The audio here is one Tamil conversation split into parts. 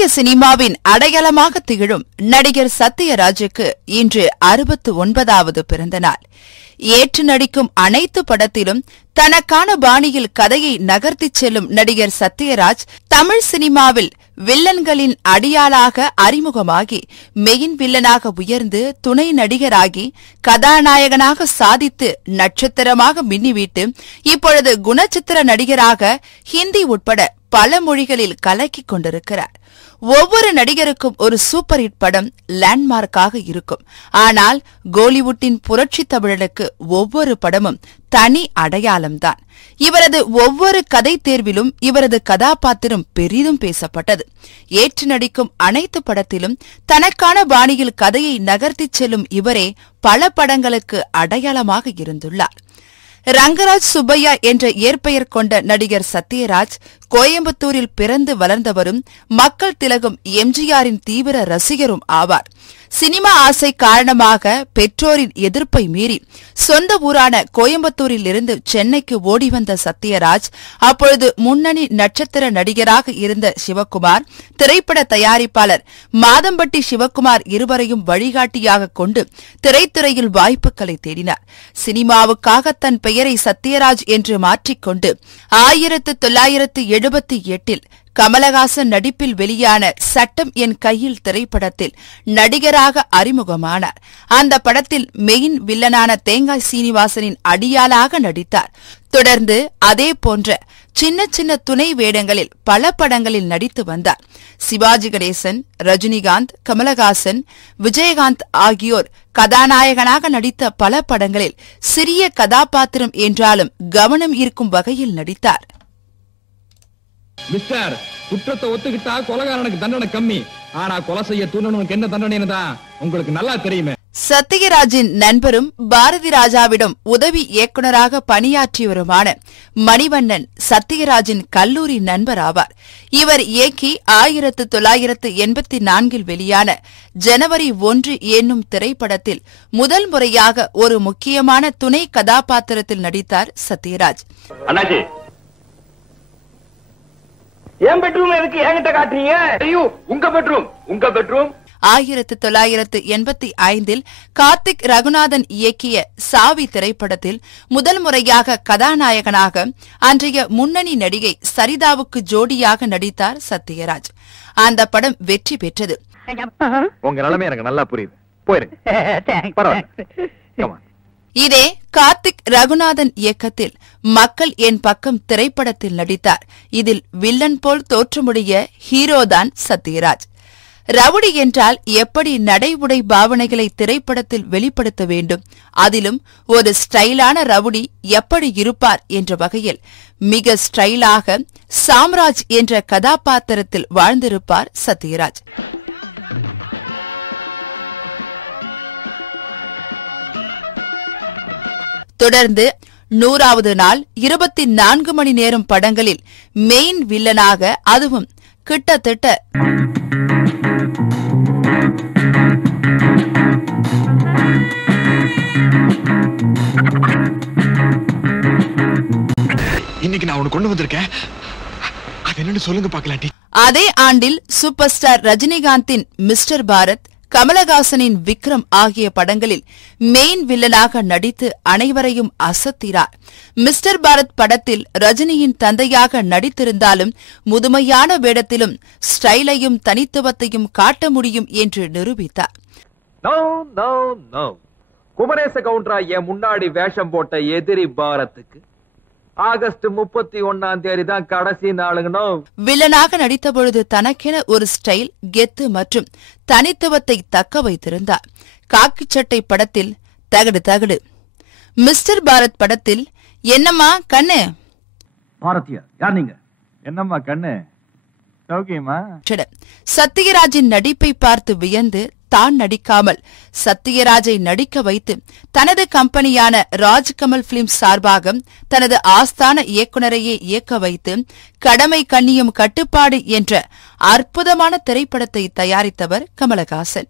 இந்திய சினிமாவின் அடையாளமாக திகழும் நடிகர் சத்யராஜுக்கு இன்று 69வது பிறந்த நாள். ஏற்று நடிக்கும் அனைத்து படத்திலும் தனக்கான பாணியில் கதையை நகர்த்திச் செல்லும் நடிகர் சத்யராஜ் தமிழ் சினிமாவில் வில்லன்களின் அடியாளாக அறிமுகமாகி மெயின் வில்லனாக உயர்ந்து துணை நடிகராகி கதாநாயகனாக சாதித்து நட்சத்திரமாக மின்னிவிட்டு இப்பொழுது குணச்சித்திர நடிகராக ஹிந்தி உட்பட பல மொழிகளில் கலக்கிக் கொண்டிருக்கிறார். ஒவ்வொரு நடிகருக்கும் ஒரு சூப்பர் ஹிட் படம் லேண்ட்மார்க்காக இருக்கும். ஆனால் கோலிவுட்டின் புரட்சி தமிழனுக்கு ஒவ்வொரு படமும் தனி அடையாளம்தான். இவரது ஒவ்வொரு கதை தேர்விலும் இவரது கதாபாத்திரம் பெரிதும் பேசப்பட்டது. ஏற்று நடிக்கும் அனைத்து படத்திலும் தனக்கான பாணியில் கதையை நகர்த்திச் செல்லும் இவரே பல படங்களுக்கு அடையாளமாக இருந்துள்ளார். ரங்கராஜ் சுப்பையா என்ற இயற்பெயர் கொண்ட நடிகர் சத்யராஜ் கோயம்புத்தூரில் பிறந்து வளர்ந்தவரும் மக்கள் திலகம் எம்ஜிஆரின் தீவிர ரசிகரும் ஆவார். சினிமா ஆசை காரணமாக பெற்றோரின் எதிர்ப்பை மீறி சொந்த ஊரான கோயம்புத்தூரில் இருந்து சென்னைக்கு ஓடி வந்த சத்யராஜ் அப்பொழுது முன்னணி நட்சத்திர நடிகராக இருந்த சிவக்குமார், திரைப்பட தயாரிப்பாளர் மாதம்பட்டி சிவக்குமார் இருவரையும் வழிகாட்டியாக கொண்டு திரைத்துறையில் வாய்ப்புகளை தேடினார். சினிமாவுக்காக தன் பெயரை சத்யராஜ் என்று மாற்றிக்கொண்டு 1978 கமலஹாசன் நடிப்பில் வெளியான சட்டம் என் கையில் திரைப்படத்தில் நடிகராக அறிமுகமானார். அந்த படத்தில் மெயின் வில்லனான தேங்காய் சீனிவாசனின் அடியாளாக நடித்தார். தொடர்ந்து அதே போன்ற சின்ன சின்ன துணை வேடங்களில் பல படங்களில் நடித்து வந்தார். சிவாஜி கணேசன், ரஜினிகாந்த், கமலஹாசன், விஜயகாந்த் ஆகியோர் கதாநாயகனாக நடித்த பல படங்களில் சிறிய கதாபாத்திரம் என்றாலும் கவனம் ஈர்க்கும் வகையில் நடித்தார். மிஸ்டர், குற்றத்தை ஒத்துக்கிட்டா கொலைகாரனுக்கு தண்டனை கம்மி. ஆனா கொலை செய்ய தூண்டனுக்கு என்ன தண்டனை தான் உங்களுக்கு நல்லா தெரியுமே. சத்யராஜின் நண்பரும் பாரதி ராஜாவிடம் உதவி இயக்குநராக பணியாற்றியவருமான மணிவண்ணன் சத்யராஜின் கல்லூரி நண்பர் ஆவார். இவர் இயக்கி 1984 வெளியான ஜனவரி 1 என்னும் திரைப்படத்தில் முதல் முறையாக ஒரு முக்கியமான துணை கதாபாத்திரத்தில் நடித்தார் சத்யராஜ். என் பெட்ரூம் எதுக்கு என்கிட்ட காட்டுறீங்க? ஐயோ, உங்க பெட்ரூம் 1985 கார்த்திக் ரகுநாதன் இயக்கிய சாவி திரைப்படத்தில் முதல் முறையாக கதாநாயகனாக அன்றைய முன்னணி நடிகை சரிதாவுக்கு ஜோடியாக நடித்தார் சத்யராஜ். அந்த படம் வெற்றி பெற்றது. உங்க நிலைமை எனக்கு நல்லா புரியுது. போயிருங்க. இதே கார்த்திக் ரகுநாதன் இயக்கத்தில் மக்கள் என் பக்கம் திரைப்படத்தில் நடித்தார். இதில் வில்லன் போல் தோற்றமுடைய ஹீரோதான் சத்யராஜ். ரவுடி என்றால் எப்படி நடை உடை பாவனைகளை திரைப்படத்தில் வெளிப்படுத்த வேண்டும், அதிலும் ஒரு ஸ்டைலான ரவுடி எப்படி இருப்பார் என்ற வகையில் மிக ஸ்டைலாக சாம்ராஜ் என்ற கதாபாத்திரத்தில் வாழ்ந்திருப்பார் சத்யராஜ். தொடர்ந்து 100வது நாள், 24 மணி நேரம் படங்களில் மெயின் வில்லனாக, அதுவும் கிட்டத்தட்ட இன்னைக்கு நான் உனக்கு கொண்டு வந்திருக்கேன், அது என்னன்னு சொல்லுங்க பாக்கலாட்டி. அதே ஆண்டில் சூப்பர் ஸ்டார் ரஜினிகாந்தின் மிஸ்டர் பாரத், கமலஹாசனின் விக்ரம் ஆகிய படங்களில் மெயின் வில்லனாக நடித்து அனைவரையும் அசத்தினார். மிஸ்டர் பாரத் படத்தில் ரஜினியின் தந்தையாக நடித்திருந்தாலும் முதுமையான வேடத்திலும் ஸ்டைலையும் தனித்துவத்தையும் காட்ட முடியும் என்று நிரூபித்தார். குமரேச கவுண்டரா என் முன்னாடி வேஷம் போட்ட எதிரி பாரத்துக்கு ஆகஸ்ட் 31 தான் கடைசி நாளுங்கனோ. வில்லனாக நடித்த பொழுது தனக்கென ஒரு ஸ்டைல், கெத்து மற்றும் தனித்துவத்தை தக்க வைத்திருந்தார். காக்கி சட்டை படத்தில் தகடு தகடு, மிஸ்டர் பாரத் படத்தில் என்னம்மா கண்ணு, பாரதியா யார் நீங்க, என்னம்மா கண்ணு சௌக்கியமா. சத்யராஜின் நடிப்பை பார்த்து வியந்து தான் நடிக்காமல் சத்யராஜை நடிக்க வைத்து தனது கம்பெனியான ராஜ்கமல் பிலிம்ஸ் சார்பாக தனது ஆஸ்தான இயக்குநரையே இயக்க வைத்து கடமை கண்ணியம் கட்டுப்பாடு என்ற அற்புதமான திரைப்படத்தை தயாரித்தவர் கமலஹாசன்.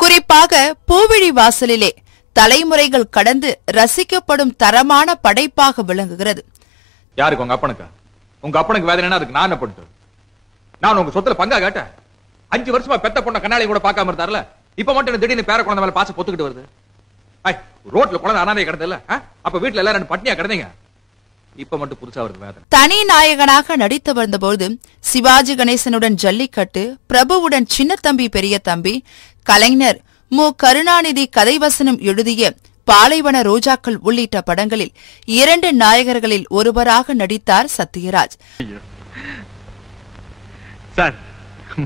குறிப்பாக பூவிழி வாசலிலே தலைமுறைகள் கடந்து ரசிக்கப்படும் தரமான படைப்பாக விளங்குகிறது. யாருக்கு? உங்க அப்பனுக்கு? உங்க அப்பனுக்கு வேதனை, அதுக்கு நான் என்ன பண்ணிட்டு? நான் உங்க சொத்துல பங்கா கேட்டேன். 5 வருஷமா பெத்த பொண்ண கண்ணாடி கூட பார்க்காம இருந்தாருல, இப்ப மட்டும் திடீர்னு பேர குழந்தை மேல பாச பொத்துக்கிட்டு வருது. ரோட்ல குழந்தை அனாதை கிடந்தல, அப்ப வீட்டுல எல்லாரும் பட்னியா கிடந்தீங்க. இப்ப மட்டும் புதுசா வருது வேதனை. தனி நாயகனாக நடித்து வந்தபோது சிவாஜி கணேசனுடன் ஜல்லிக்கட்டு, பிரபுவுடன் சின்ன தம்பி பெரிய தம்பி, கலைஞர் மு. கருணாநிதி கதைவசனம் எழுதிய பாலைவன ரோஜாக்கள் உள்ளிட்ட படங்களில் 2 நாயகர்களில் ஒருவராக நடித்தார் சத்யராஜ். சார்,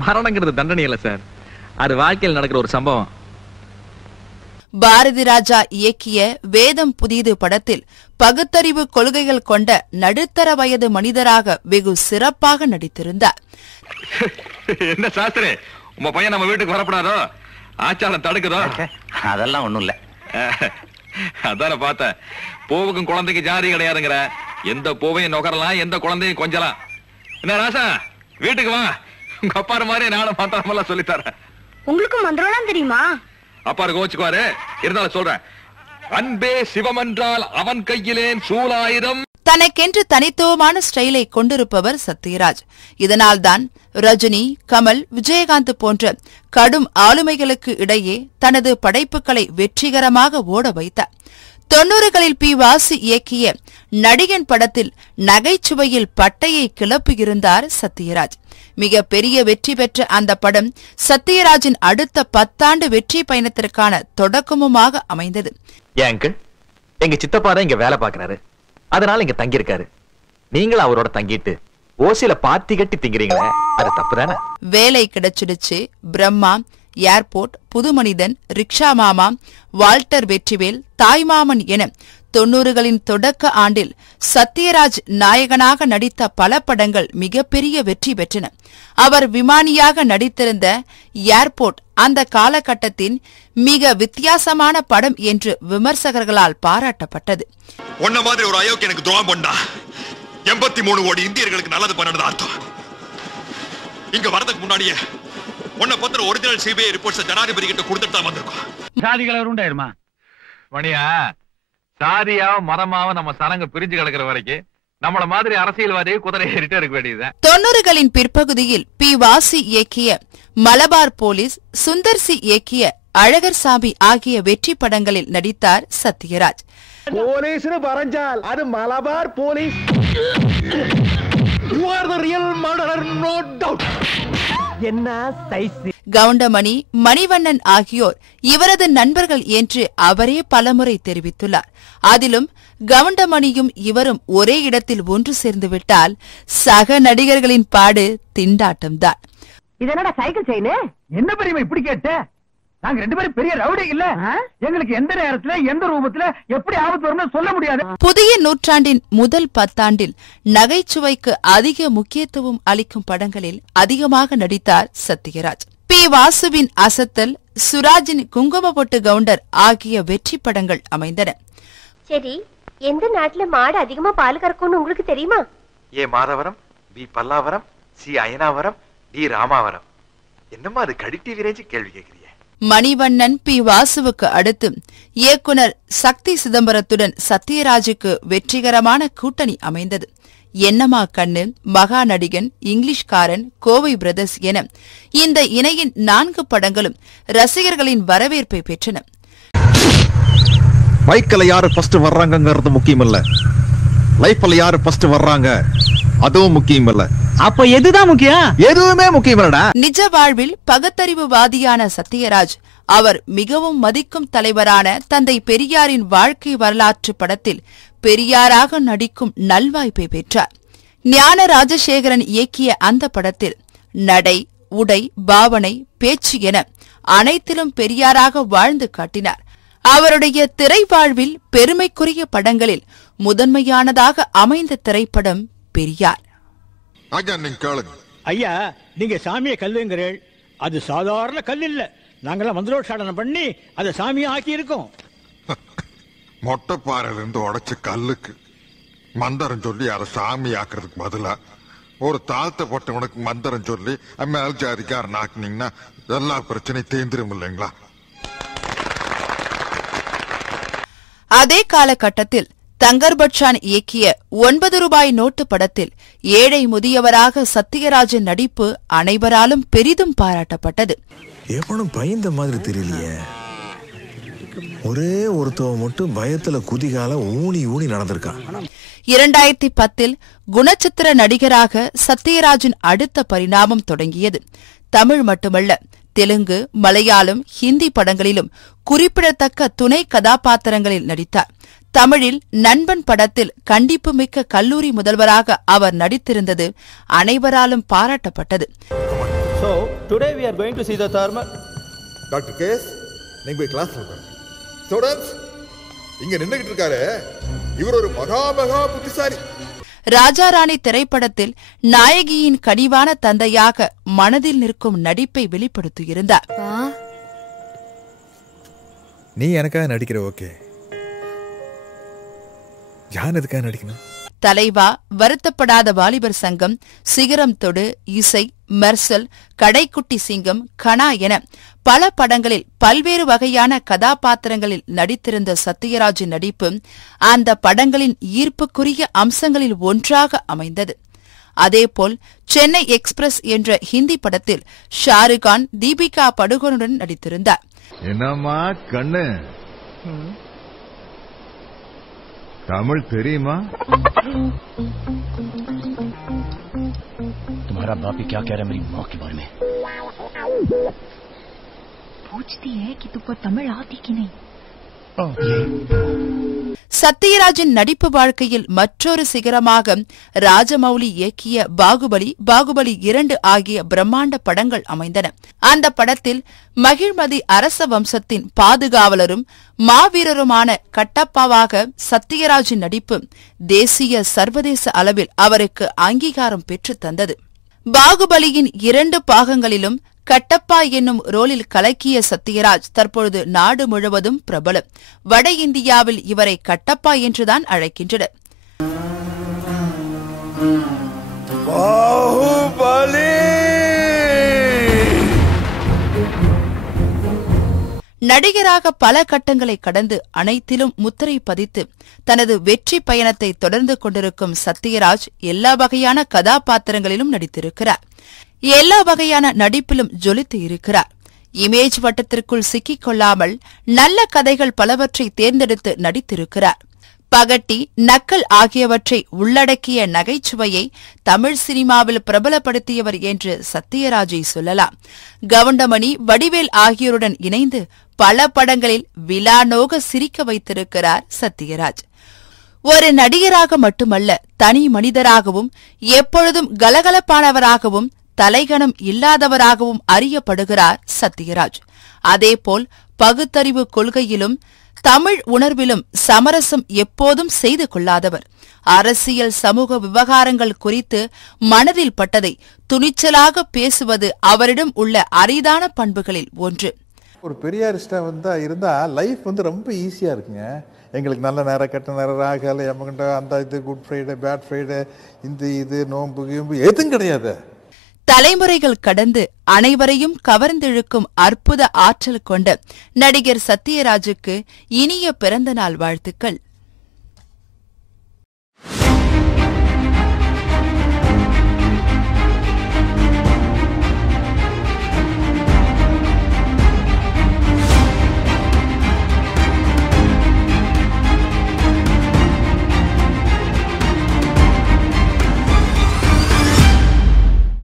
மரணங்கிறது தண்டனை இல்ல சார், அது வாழ்க்கையில் நடக்கிற ஒரு சம்பவம். பாரதி ராஜா இயக்கிய வேதம் புதிது படத்தில் பகுத்தறிவு கொள்கைகள் கொண்ட நடுத்தர வயது மனிதராக வெகு சிறப்பாக நடித்திருந்தார். என்ன சாஸ்திரி, உங்க பையன் நம்ம வீட்டுக்கு வரப்படாதோ? ஆச்சாரம் தடுக்குதோ? அதெல்லாம் ஒண்ணும் இல்ல. அதான பார்த்தேன். பூவுக்கும் குழந்தைக்கு ஜாதி கிடையாதுங்கிற. எந்த பூவையும் நுகரலாம், எந்த குழந்தையும் கொஞ்சலாம். என்ன ராசா, வீட்டுக்கு வா. உங்க அப்பாரு மாதிரி நானும் மந்திரமெல்லாம் சொல்லித்தரேன். உங்களுக்கும் மந்திரம்லாம் தெரியுமா? அப்பாரு கோச்சுக்குவாரு, இருந்தாலும் சொல்றேன். அன்பே சிவமென்றால் அவன் கையிலேன் சூலாயுதம். தனக்கென்று தனித்துவமான ஸ்டைலை கொண்டிருப்பவர் சத்யராஜ். இதனால்தான் ரஜினி, கமல், விஜயகாந்த் போன்ற கடும் ஆளுமைகளுக்கு இடையே தனது படைப்புகளை வெற்றிகரமாக ஓட வைத்தார். 90களில் பி. வாசு இயக்கிய நடிகன் படத்தில் நகைச்சுவையில் பட்டையை கிளப்பியிருந்தார் சத்யராஜ். மிக பெரிய வெற்றி பெற்ற அந்த படம் சத்யராஜின் அடுத்த 10 ஆண்டு வெற்றி பயணத்திற்கான தொடக்கமுமாக அமைந்தது. எங்க சித்தப்பாதான் இங்க வேலை பாக்குறாரு, அதனால இங்க தங்கி இருக்காரு. நீங்களும் அவரோட தங்கிட்டு ஓசில பாத்தி கட்டி திங்கிறீங்களே, அது தப்புதானே? வேலை கிடைச்சிடுச்சு, பிரம்மா, ஏர்போர்ட், புதுமனிதன், ரிக்ஷா மாமா, வால்டர் வெற்றிவேல், தாய்மாமன் என 90களின் தொடக்க ஆண்டில் சத்யராஜ் நாயகனாக நடித்த பல படங்கள் மிகப்பெரிய வெற்றி பெற்றன. அவர் விமானியாக நடித்திருந்த ஏர்போர்ட் அந்த காலகட்டத்தின் மிக வித்தியாசமான படம் என்று விமர்சகர்களால் பாராட்டப்பட்டது. உன்ன மாதிரி ஒரு அயோக்கிய எனக்கு துரோகம் பண்ணா 83 கோடி இந்தியர்களுக்கு நல்லது பண்ணது அர்த்தம். இங்க வரதுக்கு முன்னாடியே உன்னை பத்திர ஒரிஜினல் சிபிஐ ரிப்போர்ட்ஸ் ஜனாதிபதி கிட்ட கொடுத்துட்டு தான் வந்திருக்கோம். சாதிகளை உண்டாயிருமா மணியா, சாதியாவும் மதமாவும் நம்ம சனங்க பிரிஞ்சு கிடக்கிற வரைக்கும் நம்மள மாதிரி அரசியல்வாதியை குதிரை ஏறிட்டே இருக்க வேண்டியதுதான். 90களின் பிற்பகுதியில் பி. வாசி இயக்கிய மலபார் போலீஸ், சுந்தர்சி இயக்கிய அழகர் சாமி ஆகிய வெற்றி படங்களில் நடித்தார் சத்யராஜ். போலீஸ்னு பறஞ்சால் அது Malabar police. You are the real murderer, no doubt. என்ன சைஸ். கவுண்டமணி, மணிவண்ணன் ஆகியோர் இவரது நண்பர்கள் என்று அவரே பலமுறை தெரிவித்துள்ளார். அதிலும் கவுண்டமணியும் இவரும் ஒரே இடத்தில் ஒன்று சேர்ந்துவிட்டால் சக நடிகர்களின் பாடு திண்டாட்டம்தான். இதனடா சைக்கிள் செயின்? என்ன பெரியமா இப்படி கேட்ட? நாங்க 2 பேரும் பெரிய ரவுடி இல்ல. எங்களுக்கு எந்த நேரத்துல எந்த ரூபத்துல எப்படி ஆபத்து வரும்னு சொல்ல முடியாது. புதிய நூற்றாண்டின் முதல் 10 ஆண்டில் நகைச்சுவைக்கு அதிக முக்கியத்துவம் அளிக்கும் படங்களில் அதிகமாக நடித்தார் சத்யராஜ். பி. வாசுவின் அசத்தல், சுராஜின் குங்குமப்பொட்டு கவுண்டர் ஆகிய வெற்றி படங்கள் அமைந்தன. சரி, எந்த நாட்டுல மாடு அதிகமா பால் கறக்கும்னு உங்களுக்கு தெரியுமா? A Madhavaram, B. Pallavaram, C. Ayanavaram, D. Ramavaram. என்னமா அது கடிட்டி விரைஞ்சு கேள்வி கேட்கிறீங்க? மணிவண்ணன், பி. வாசுவுக்கு அடுத்து இயக்குனர் சக்தி சிதம்பரத்துடன் சத்யராஜுக்கு வெற்றிகரமான கூட்டணி அமைந்தது. என்னமா கண்ணு, மகாநடிகன், இங்கிலீஷ்காரன், கோவை பிரதர்ஸ் என இந்த இணையின் 4 படங்களும் ரசிகர்களின் வரவேற்பை பெற்றன. பைக்ல யாரு ஃபர்ஸ்ட் வர்றாங்கங்கிறது முக்கியம் இல்ல, லைஃப்ல யாரு ஃபர்ஸ்ட் வர்றாங்க அதுவும் முக்கியம் இல்ல. அப்ப எதுதான் முக்கியம்? எதுவுமே முக்கியம் இல்லடா. நிஜ வாழ்வில் பகுத்தறிவுவாதியான சத்யராஜ் அவர் மிகவும் மதிக்கும் தலைவரான தந்தை பெரியாரின் வாழ்க்கை வரலாற்று படத்தில் பெரியாராக நடிக்கும் நல்வாய்ப்பை பெற்றார். ஞான ராஜசேகரன் இயக்கிய அந்த படத்தில் நடை, உடை, பாவனை, பேச்சு என அனைத்திலும் பெரியாராக வாழ்ந்து காட்டினார். அவருடைய திரை வாழ்வில் பெருமைக்குரிய படங்களில் முதன்மையானதாக அமைந்த திரைப்படம் பெரியார். ஐயா, நீங்க சாமியை கல்லுங்கிறீள், அது சாதாரண கல் இல்ல. நாங்கெல்லாம் மந்திரோச்சாரணம் பண்ணி அதை சாமியை ஆக்கி இருக்கோம். மொட்டைப்பாறையில இருந்து உடைச்ச கல்லுக்கு மந்திரம் சொல்லி அதை சாமி ஆக்குறதுக்கு பதிலா ஒரு தாழ்த்தப்பட்டவனுக்கு மந்திரம் சொல்லி மேல் ஜாதிக்காரன் ஆக்குனீங்கன்னா எல்லா பிரச்சனையும் தேர்ந்திரும் இல்லைங்களா? அதே காலகட்டத்தில் தங்கர் பச்சான் இயக்கிய 9 ரூபாய் நோட்டு படத்தில் ஏழை முதியவராக சத்யராஜின் நடிப்பு அனைவராலும் பெரிதும் பாராட்டப்பட்டது. எவனும் பயந்த மாதிரி தெரியலையே, ஒரே ஒருத்தவ மட்டும் பயத்துல குதிகால ஊனி ஊனி நடந்திருக்கான். 2010 குணச்சித்திர நடிகராக சத்யராஜின் அடுத்த பரிணாமம் தொடங்கியது. தமிழ் மட்டுமல்ல, தெலுங்கு, மலையாளம், ஹிந்தி படங்களிலும் குறிப்பிடத்தக்க துணை கதாபாத்திரங்களில் நடித்தார். தமிழில் நண்பன் படத்தில் கண்டிப்புமிக்க கல்லூரி முதல்வராக அவர் நடித்திருந்தது அனைவராலும் பாராட்டப்பட்டது. So today we are going to see the thermal. Doctor case, நீங்க போய் கிளாஸ்ல உட்காருங்க. ஸ்டூடண்ட்ஸ், இங்க நின்னுகிட்டு இருக்காரு, இவர் ஒரு மகா புத்திசாலி. ராஜா ராணி திரைப்படத்தில் நாயகியின் கனிவான தந்தையாக மனதில் நிற்கும் நடிப்பை வெளிப்படுத்தியிருந்தார். நீ எனக்காக நடிக்கிற, ஓகே, யான் எதுக்காக நடிக்கணும்? தலைவா, வருத்தப்படாத வாலிபர் சங்கம், சிகரம் தொடு, இசை, மெர்சல், கடைக்குட்டி சிங்கம், கனா என பல படங்களில் பல்வேறு வகையான கதாபாத்திரங்களில் நடித்திருந்த சத்யராஜின் நடிப்பு அந்த படங்களின் ஈர்ப்புக்குரிய அம்சங்களில் ஒன்றாக அமைந்தது. அதேபோல் சென்னை எக்ஸ்பிரஸ் என்ற ஹிந்தி படத்தில் ஷாருக்கான், தீபிகா படுகோனுடன் நடித்திருந்தார். என்னம்மா கண்ணு, தமிழ் தெரியுமா? तुम्हारा बाप ही क्या कह रहा है मेरी माँ के बारे में? पूछती है कि तुमको तमिल आती कि नहीं? சத்யராஜின் நடிப்பு வாழ்க்கையில் மற்றொரு சிகரமாக ராஜமௌலி இயக்கிய பாகுபலி, பாகுபலி 2 ஆகிய பிரம்மாண்ட படங்கள் அமைந்தன. அந்த படத்தில் மகிழ்மதி அரச வம்சத்தின் பாதுகாவலரும் மாவீரருமான கட்டப்பாவாக சத்யராஜின் நடிப்பு தேசிய சர்வதேச அளவில் அவருக்கு அங்கீகாரம் பெற்றுத் தந்தது. பாகுபலியின் 2 பாகங்களிலும் கட்டப்பா என்னும் ரோலில் கலக்கிய சத்யராஜ் தற்பொழுது நாடு முழுவதும் பிரபலம். வட இந்தியாவில் இவரை கட்டப்பா என்றுதான் அழைக்கின்றனர். நடிகராக பல கட்டங்களை கடந்து அனைத்திலும் முத்திரை பதித்து தனது வெற்றி பயணத்தை தொடர்ந்து கொண்டிருக்கும் சத்யராஜ் எல்லா வகையான கதாபாத்திரங்களிலும் நடித்திருக்கிறார். எல்லா வகையான நடிப்பிலும் ஜொலித்து இருக்கிறார். இமேஜ் வட்டத்திற்குள் சிக்கிக் கொள்ளாமல் நல்ல கதைகள் பலவற்றை தேர்ந்தெடுத்து நடித்திருக்கிறார். பகட்டி, நக்கல் ஆகியவற்றை உள்ளடக்கிய நகைச்சுவையை தமிழ் சினிமாவில் பிரபலப்படுத்தியவர் என்று சத்யராஜை சொல்லலாம். கவுண்டமணி, வடிவேல் ஆகியோருடன் இணைந்து பல படங்களில் விலாநோக சிரிக்க வைத்திருக்கிறார் சத்யராஜ். ஒரு நடிகராக மட்டுமல்ல, தனி மனிதராகவும் எப்பொழுதும் கலகலப்பானவராகவும் தலைகணம் இல்லாதவராகவும் அறியப்படுகிறார் சத்யராஜ். அதேபோல் பகுத்தறிவு கொள்கையிலும் தமிழ் உணர்விலும் சமரசம் எப்போதும் செய்து கொள்ளாதவர். அரசியல் சமூக விவகாரங்கள் குறித்து மனதில் பட்டதை துணிச்சலாக பேசுவது அவரிடம் உள்ள அரிதான பண்புகளில் ஒன்று. ஒரு பெரியாரிஸ்டா இருந்தா லைஃப் ரொம்ப ஈஸியா இருக்குங்க. எங்களுக்கு நல்ல நேரம், கெட்ட நேரம், ராகால, எமகண்ட, அந்த இது, குட் ஃப்ரைடே, பேட் ஃப்ரைடே, இது நோம்பு கீம்பு எதுவும் கிடையாது. தலைமுறைகள் கடந்து அனைவரையும் கவர்ந்திழுக்கும் அற்புத ஆற்றல் கொண்ட நடிகர் சத்யராஜுக்கு இனிய பிறந்த நாள் வாழ்த்துக்கள்.